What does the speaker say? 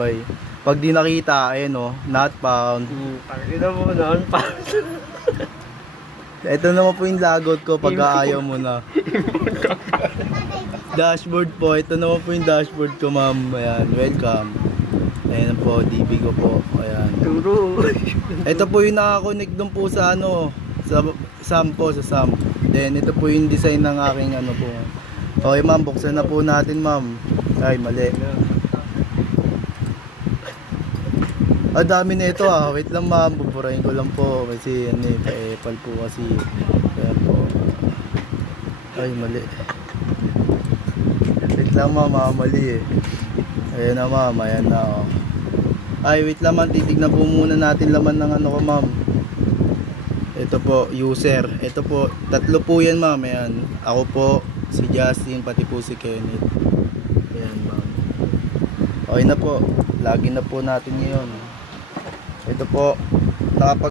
sabay. Pag di nakita, ayun o, not found. Pakita mo noon pa. Ito naman po yung lagot ko pag ayaw mo na. Dashboard po, ito naman po yung dashboard ko ma'am. Ayan, welcome. Ayan po, DB ko po. Ayan. Turo. Ito po yung nakakonect dun po sa ano, sa SAM po, sa SAM. Then ito po yung design ng aking ano po. Okay ma'am, buksan na po natin ma'am. Ay, mali. Ah, dami na ito ah. Wait lang ma'am, buburahin ko lang po. Kasi ano eh, pa-epal po kasi. Ayan po. Ay, mali. Wait lang ma'am, mali eh. Ayan na ma'am, ayan na oh. Ay, wait lang ma'am, titignan po muna natin laman ng ano ko ma'am. Ito po, user. Ito po, tatlo po yan ma'am. Ayan. Ako po, si Justin, pati po si Kenneth. Ayan ma'am. Okay na po. Lagi na po natin ngayon. Ito po, nakapag